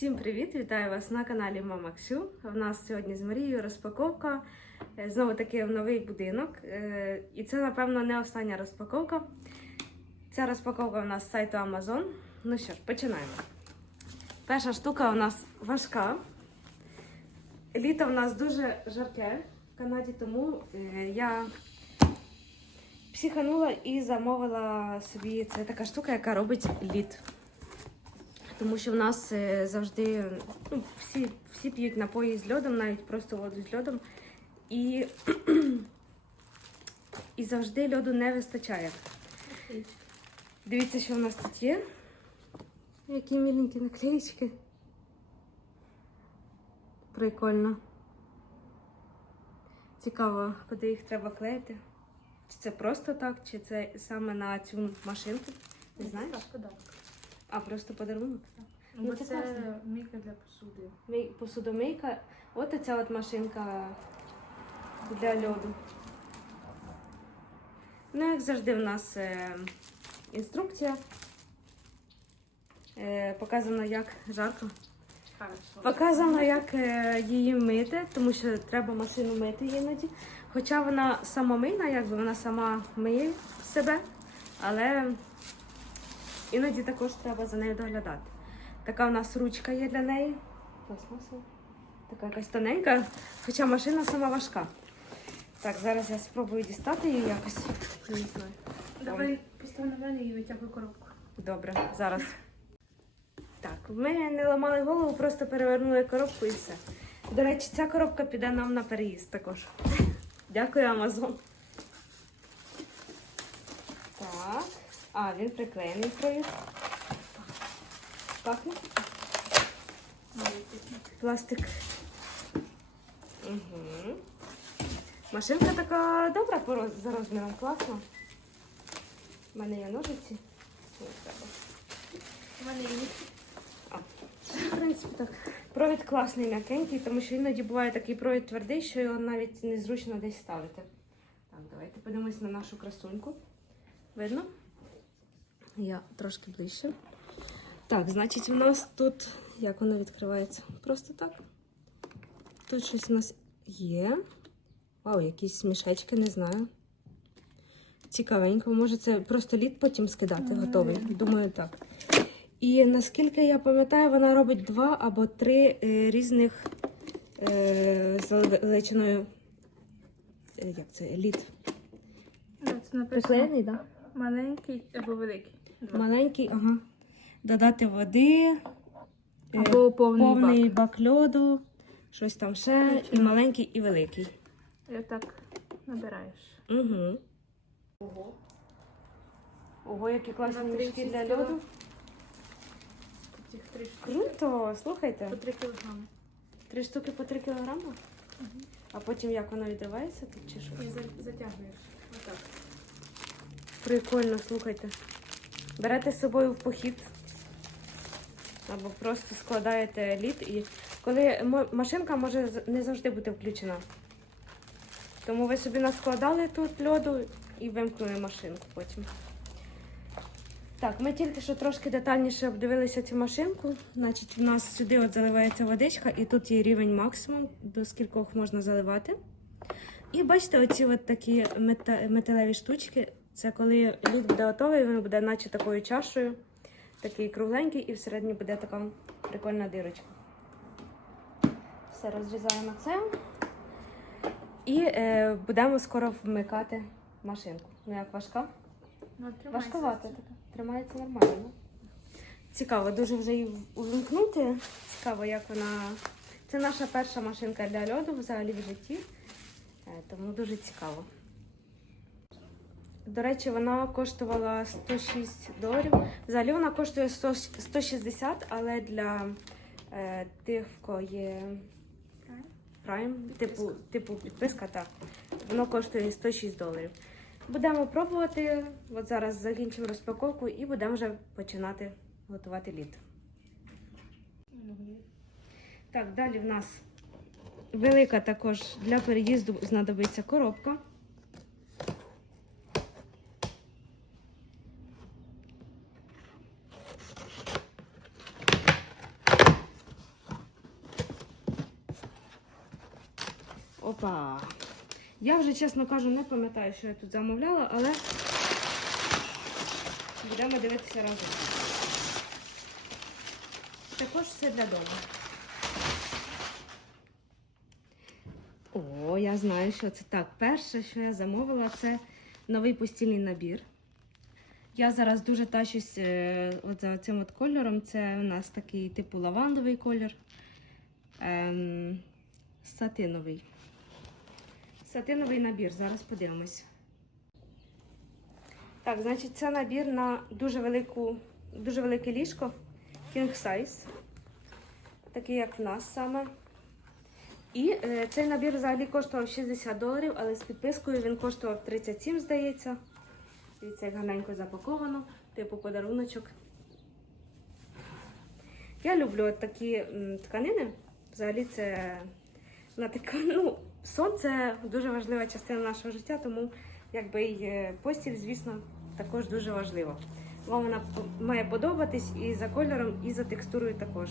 Всім привіт! Вітаю вас на каналі Мама Ксю. В нас сьогодні з Марією розпаковка. Е, Знову таки в новий будинок. Е, І це, напевно, не остання розпаковка. Ця розпаковка у нас з сайту Amazon. Ну що ж, починаємо. Перша штука у нас важка. Літо в нас дуже жарке в Канаді, тому е, я психанула і замовила собі це така штука, яка робить лід. Тому що в нас е, завжди ну, всі, всі п'ють напої з льодом, навіть просто воду з льодом. І, і завжди льоду не вистачає. Дивіться, що в нас тут є. Які міленькі наклеїчки. Прикольно. Цікаво, куди їх треба клеїти. Чи це просто так, чи це саме на цю машинку? Не знаєш? А, просто подарунок? Ну, бо це це класно. мійка для посуди. Мій посудомийка. От оця от машинка для льоду. Ну, як завжди, в нас е, інструкція. Е, показано, як жарко. Хорошо. Показано, як е, її мити, тому що треба машину мити іноді. Хоча вона самомийна, якби вона сама миє себе, але іноді також треба за нею доглядати. Така в нас ручка є для неї. Така якась тоненька, хоча машина сама важка. Так, зараз я спробую дістати її якось. Не знаю. Давай постав на мене і витягуй коробку. Добре, зараз. Так, ми не ламали голову, просто перевернули коробку і все. До речі, ця коробка піде нам на переїзд також. Дякую, Амазон. Так. А, він приклеєний проїзд. Пахне? Пластик. Угу. Машинка така добра по за розміром, класна. У мене є ножиці. У мене є В принципі, так. Провід класний, м'якенький, тому що іноді буває такий провід твердий, що його навіть незручно десь ставити. Так, давайте подивимось на нашу красуньку. Видно? Я трошки ближче. Так, значить, у нас тут, як воно відкривається? Просто так. Тут щось у нас є. Вау, якісь мішечки, не знаю. Цікавенько. Може, це просто лід потім скидати, готовий. Думаю, так. І наскільки я пам'ятаю, вона робить два або три е, різних е, з величиною. е, Як це? Лід. Да, це написано Приклеєний, так? маленький або великий. Да? Маленький, ага. Додати води, е, Або повний, повний бак. бак льоду, щось там ще, і маленький, і великий. І отак набираєш. Угу. Ого. Ого, які класні На мішки для льоду. Цих три штуки. Круто, слухайте. По три кілограми. Три штуки по три кілограми. А потім як воно відривається тут чи що? І за- затягуєш. Отак. Прикольно, слухайте. Берете з собою в похід. Або просто складаєте лід і коли машинка може не завжди бути включена. Тому ви собі наскладали тут льоду і вимкнули машинку потім. Так, ми тільки що трошки детальніше обдивилися цю машинку. Значить, у нас сюди от заливається водичка, і тут є рівень максимум, до скількох можна заливати. І бачите, оці от такі мета- металеві штучки. Це коли лід буде готовий, він буде наче такою чашею, такий кругленький, і всередині буде така прикольна дирочка. Все, розрізаємо це. І е, будемо скоро вмикати машинку. Ну як важка? Ну. Важковата така. Тримається нормально. Цікаво, дуже вже її увімкнути. Цікаво, як вона. Це наша перша машинка для льоду взагалі в житті. Е, Тому дуже цікаво. До речі, вона коштувала 106 доларів. Взагалі вона коштує 100 160, але для е, тих, в кого є Prime, типу, типу підписка, так. Воно коштує 106 доларів. Будемо пробувати. От зараз закінчимо розпаковку і будемо вже починати готувати лід. Так, далі в нас велика також для переїзду знадобиться коробка. Опа. Я вже, чесно кажу, не пам'ятаю, що я тут замовляла, але будемо дивитися разом. Також все для дому. О, я знаю, що це так. Перше, що я замовила, це новий постільний набір. Я зараз дуже тащусь е, от за цим от кольором. Це у нас такий типу лавандовий колір. Ем, сатиновий. Сатиновий набір, зараз подивимось. Так, значить, це набір на дуже велику, дуже велике ліжко. King size. Такий, як в нас саме. І е, цей набір взагалі коштував 60 доларів, але з підпискою він коштував 37, здається. Дивіться, як гарненько запаковано, типу подаруночок. Я люблю от такі м, тканини. Взагалі це на таку, ну, сон це дуже важлива частина нашого життя, тому якби і е, постіль, звісно, також дуже важлива. Вам вона має подобатись і за кольором, і за текстурою також.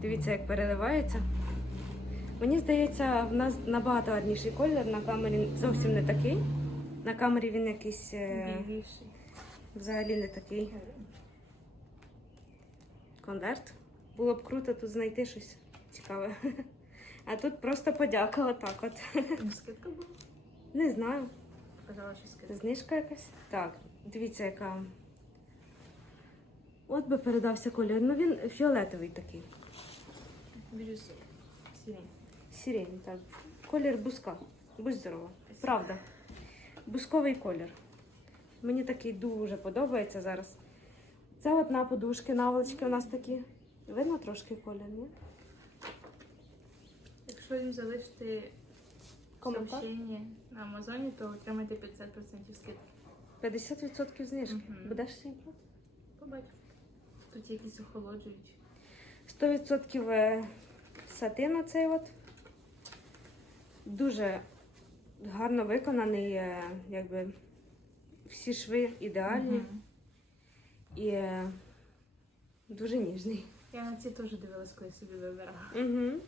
Дивіться, як переливається. Мені здається, в нас набагато гарніший колір, на камері зовсім не такий. На камері він якийсь е, взагалі не такий. Конверт. Було б круто тут знайти щось цікаве. А тут просто подяка отак от. Скидка була? Не знаю. Казала, що скидка. Знижка якась? Так, дивіться, яка. От би передався колір. Ну він фіолетовий такий. Бірюзовий. Сірень. Сирень, так. Колір буска. Будь здорова. Правда. Бусковий колір. Мені такий дуже подобається зараз. Це от на подушки, наволочки у нас такі. Видно трошки колір, ні? Якщо залишити Коментар? сообщення на Амазоні, то отримаєте 50% скидки. 50% знижки. Мгм. Будеш ще? Побачимо. Тут якісь охолоджуючі. 100% е, сатин оцей от. Дуже гарно виконаний, е, якби всі шви ідеальні Мгм. і е, дуже ніжний. Я на ці теж дивилась, коли собі вибирала. Угу.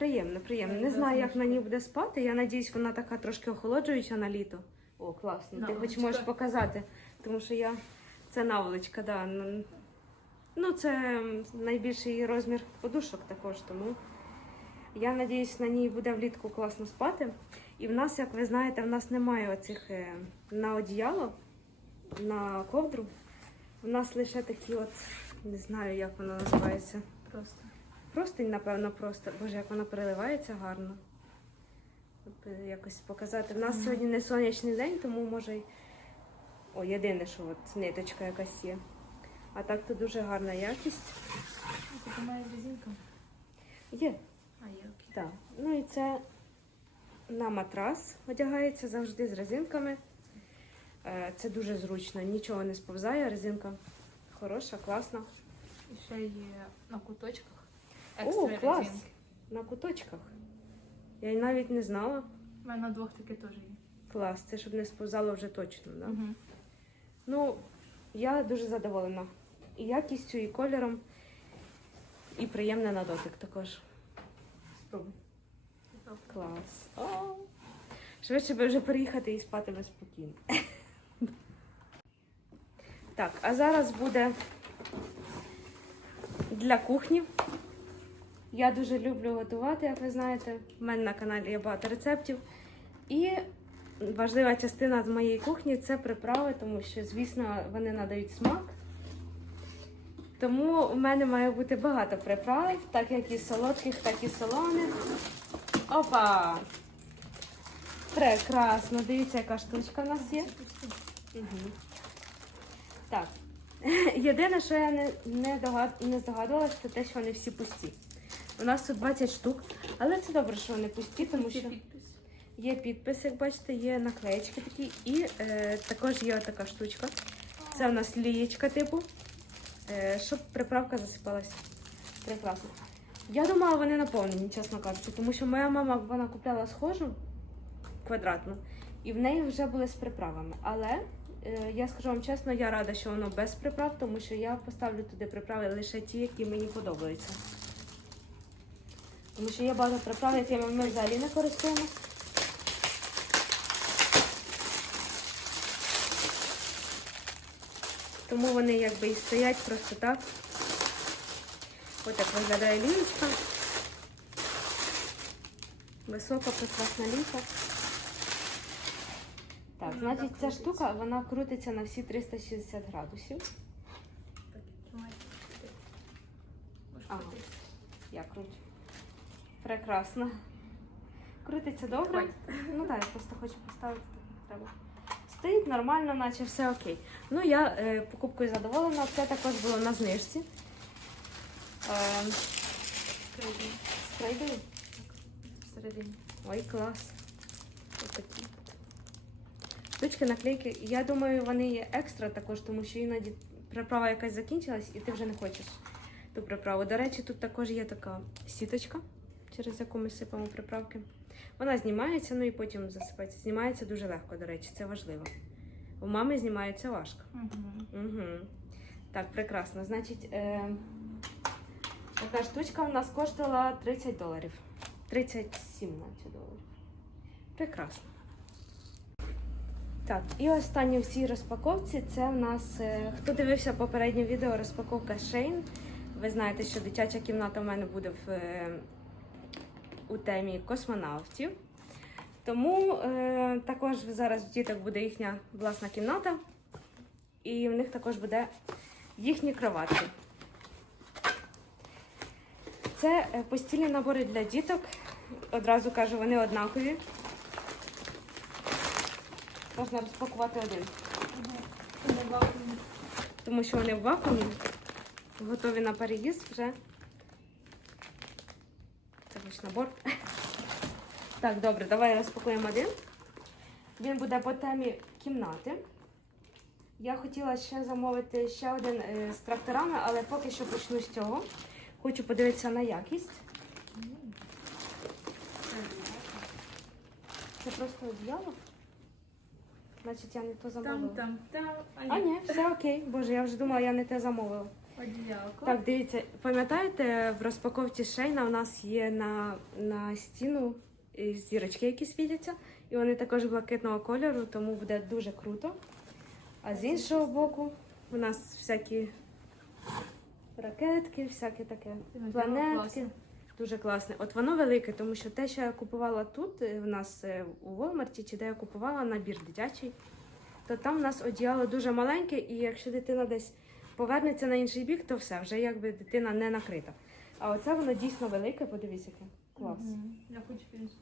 Приємно, приємно. Не знаю, як на ній буде спати. Я надіюсь, вона така трошки охолоджуюча на літо. О, класно. Ти хоч можеш показати, тому що я. Це наволочка, да. ну- Ну, це найбільший розмір подушок також, тому я надіюсь, на ній буде влітку класно спати. І в нас, як ви знаєте, в нас немає оцих е, на одіяло, на ковдру. В нас лише такі от, не знаю, як воно називається. Просто. Простинь, напевно, просто. Боже, як вона переливається гарно. От якось показати. В нас сьогодні не сонячний день, тому може й. О, єдине, що от ниточка якась є. А так то дуже гарна якість. А Тут має резинка. Є, А є окей. так. Ну і це на матрас одягається завжди з резинками. Е, Це дуже зручно, нічого не сповзає, резинка хороша, класна. І ще є на куточках. О, клас! резинки. На куточках. Я й навіть не знала. У мене на двох таке теж є. Клас, це щоб не сповзало вже точно, да? Мгм. Ну, я дуже задоволена. І якістю, і кольором, і приємне на дотик також. Спробуй. Клас. О! Швидше би вже переїхати і спати би спокійно. Так, а зараз буде для кухні. Я дуже люблю готувати, як ви знаєте. У мене на каналі є багато рецептів. І важлива частина з моєї кухні це приправи, тому що, звісно, вони надають смак. Тому у мене має бути багато приправ, так як і солодких, так і солоних. Опа! Прекрасно! Дивіться, яка штучка в нас є. Угу. Так. Єдине, що я не, не, догад... не здогадувалася, це те, що вони всі пусті. У нас тут 20 штук, але це добре, що вони пусті, тому що. є підпис. Як бачите, є наклеєчки такі, і е, також є така штучка. Це у нас лієчка типу, е, щоб приправка засипалася. Прекрасно. Я думала, вони наповнені, чесно кажучи, тому що моя мама вона купляла схожу квадратну, і в неї вже були з приправами. Але е, я скажу вам чесно, я рада, що воно без приправ, тому що я поставлю туди приправи лише ті, які мені подобаються. Тому що є багато приправ, якими ми взагалі не користуємось. Тому вони якби і стоять просто так. Ось так виглядає ліночка. Висока прекрасна лінка. Так, значить, ця штука вона крутиться на всі 360 градусів. Ага. Я кручу. Прекрасно. Крутиться добре. Ну так, я просто хочу поставити треба. Стоїть нормально, наче все окей. Ну, я е, покупкою задоволена. Це також було на знижці. Е, Всередині. Всередині. Ой, клас. Ось такі. Штучки, наклейки. Я думаю, вони є екстра також, тому що іноді приправа якась закінчилась і ти вже не хочеш ту приправу. До речі, тут також є така сіточка, через яку ми сипемо приправки. Вона знімається, ну і потім засипається. Знімається дуже легко, до речі, це важливо. У мами знімається важко. Угу. Угу. Так, прекрасно. Значить, е, така штучка у нас коштувала 30 доларів. 37, наче доларів. Прекрасно. Так, і останнє в цій розпаковці це в нас. Е, хто дивився попереднє відео розпаковка Шейн. Ви знаєте, що дитяча кімната в мене буде в, е, у темі космонавтів. Тому е, також зараз в діток буде їхня власна кімната. І в них також буде їхні кроватки. Це е, постільні набори для діток. Одразу кажу, вони однакові. Можна розпакувати один, тому що вони в вакуумі, готові на переїзд вже. Ваш набор. Так, добре, давай розпакуємо один. Він буде по темі кімнати. Я хотіла ще замовити ще один е, з тракторами, але поки що почну з цього. Хочу подивитися на якість. Це просто одіяло. Значить, я не то замовила. Там, там, там. А, ні, все окей. Боже, я вже думала, я не те замовила. Одіялко. Так, дивіться, пам'ятаєте, в розпаковці шейна у нас є на, на стіну зірочки, які світяться, і вони також блакитного кольору, тому буде дуже круто. А з іншого боку, у нас всякі ракетки, всяке таке, планетки. Дуже класне. От воно велике, тому що те, що я купувала тут, е, в нас е, у Walmart, чи де я купувала набір дитячий, то там в нас одіяло дуже маленьке, і якщо дитина десь повернеться на інший бік, то все, вже якби дитина не накрита. А оце воно дійсно велике, подивись, яке. Клас. Я хочу принесу.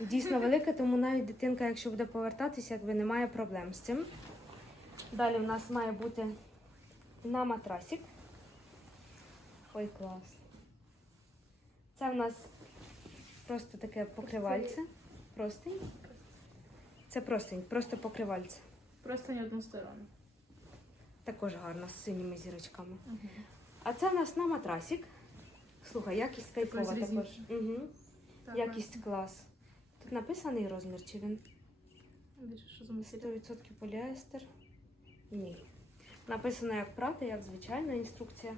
Дійсно велике, тому навіть дитинка, якщо буде повертатися, якби немає проблем з цим. Далі в нас має бути на матрасик. Ой, клас. Це в нас просто таке покривальце. Простень. Це простень, просто покривальце. Просто не односторонно. Також гарно з синіми зірочками. Угу. А це в нас на матрасик. Слухай, якість кайфова також. Угу. Якість клас. Тут написаний розмір, чи він Більше, що за матеріал? 100% поліестер? Ні. Написано як прати, як звичайна інструкція.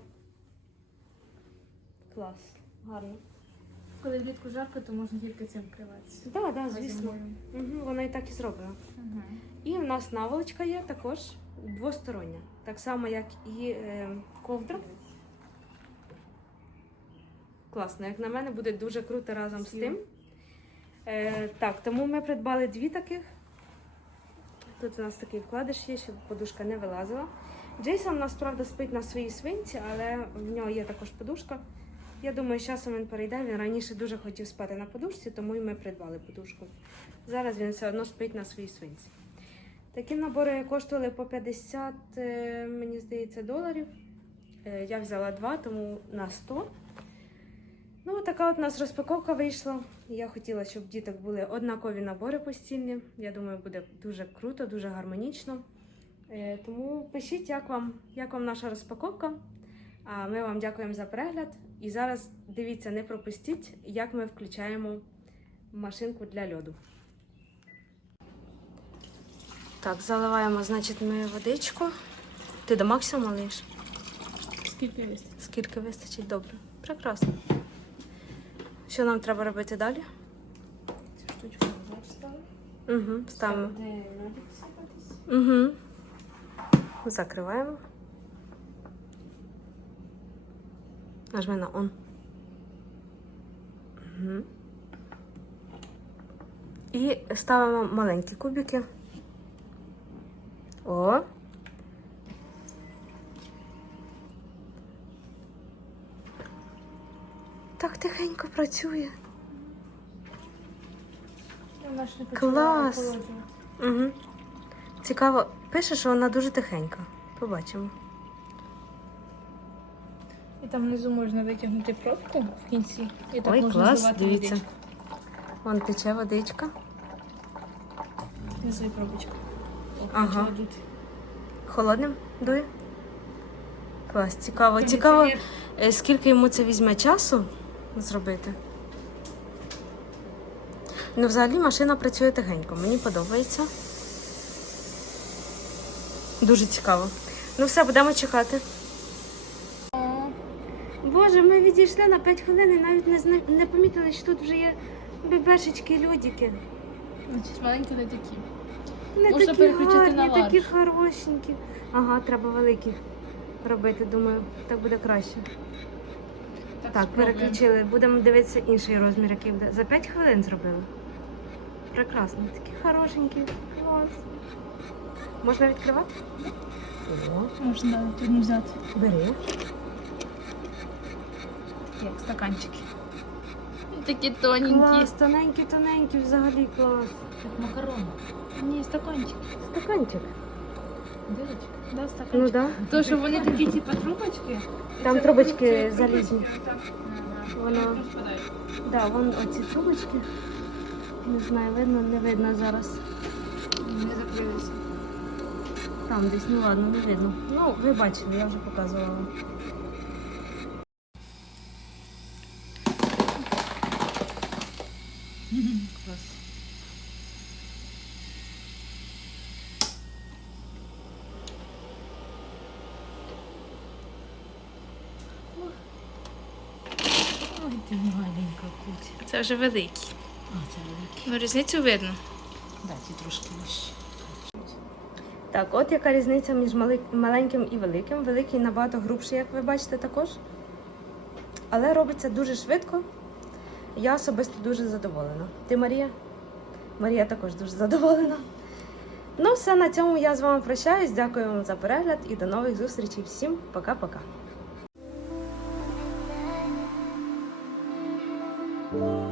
Клас. Гарно. Коли влітку жарко, то можна тільки цим вкриватися. Так, так, да, звісно. Угу, воно і так і зроблено. Угу. І в нас наволочка є також двостороння. Так само, як і е, ковдра. Класно, як на мене, буде дуже круто разом з тим. Е, так, тому ми придбали дві таких. Тут у нас такий вкладиш є, щоб подушка не вилазила. Джейсон у нас, правда, спить на своїй свинці, але в нього є також подушка. Я думаю, з часом він перейде. Він раніше дуже хотів спати на подушці, тому і ми придбали подушку. Зараз він все одно спить на своїй свинці. Такі набори коштували по 50, е, мені здається, доларів. Е, Я взяла два, тому на 100. Ну, така от у нас розпаковка вийшла. Я хотіла, щоб в діток були однакові набори постільні. Я думаю, буде дуже круто, дуже гармонічно. Е, Тому пишіть, як вам, як вам наша розпаковка. А ми вам дякуємо за перегляд. І зараз дивіться, не пропустіть, як ми включаємо машинку для льоду. Так, заливаємо, значить, ми водичку. Ти до максимуму лиш? Скільки вистачить? Скільки вистачить? Добре. Прекрасно. Що нам треба робити далі? Цю штучку назад ставимо. Угу, ставимо. Угу. Закриваємо. Нажми на он. Угу. І ставимо маленькі кубики. О. Так тихенько працює. Вона ж не Клас. Угу. Цікаво, пише, що вона дуже тихенька. Побачимо. І там внизу можна витягнути пробку в кінці. І так Ой, можна клас, зливати дивіться. водичку. Вон тече водичка. Внизу і пробочка. Ага. Холодним дує? Клас, цікаво. Цікаво, е, скільки йому це візьме часу зробити. Ну, взагалі машина працює тихенько. Мені подобається. Дуже цікаво. Ну, все, будемо чекати. Боже, ми відійшли на 5 хвилин і навіть не, зна... не помітили, що тут вже є бебешечки, людики. Значить, маленькі не такі. Не Можна такі переключити гарні, на такі хорошенькі. Ага, треба великі робити, думаю, так буде краще. Так, спробуємо. переключили. Будемо дивитися інший розмір, який буде. За 5 хвилин зробили. Прекрасно. Такі хорошенькі. Клас. Можна відкривати? Можна тут взяти. бери. Як стаканчики. Такі тоненькі. Клас, тоненькі, тоненькі, взагалі клас. Як макарони. Ні, стаканчики. Стаканчик. Дирочка. Да, Ну стаканчики. так. Да. То, що вони такі, типу, трубочки. Там Це трубочки залізні. Воно- Да, вон оці трубочки. Не знаю, видно, не видно зараз. Не закрилися. Там десь, ну ладно, не видно. Ну, ви бачили, я вже показувала. Це вже великі. А, це великий. Ну, різницю видно. Да, ті трошки вищі. Так, от яка різниця між маленьким і великим. Великий набагато грубший, як ви бачите, також. Але робиться дуже швидко. Я особисто дуже задоволена. Ти Марія? Марія також дуже задоволена. Ну, все, на цьому я з вами прощаюсь. Дякую вам за перегляд і до нових зустрічей. Всім пока-пока. 我。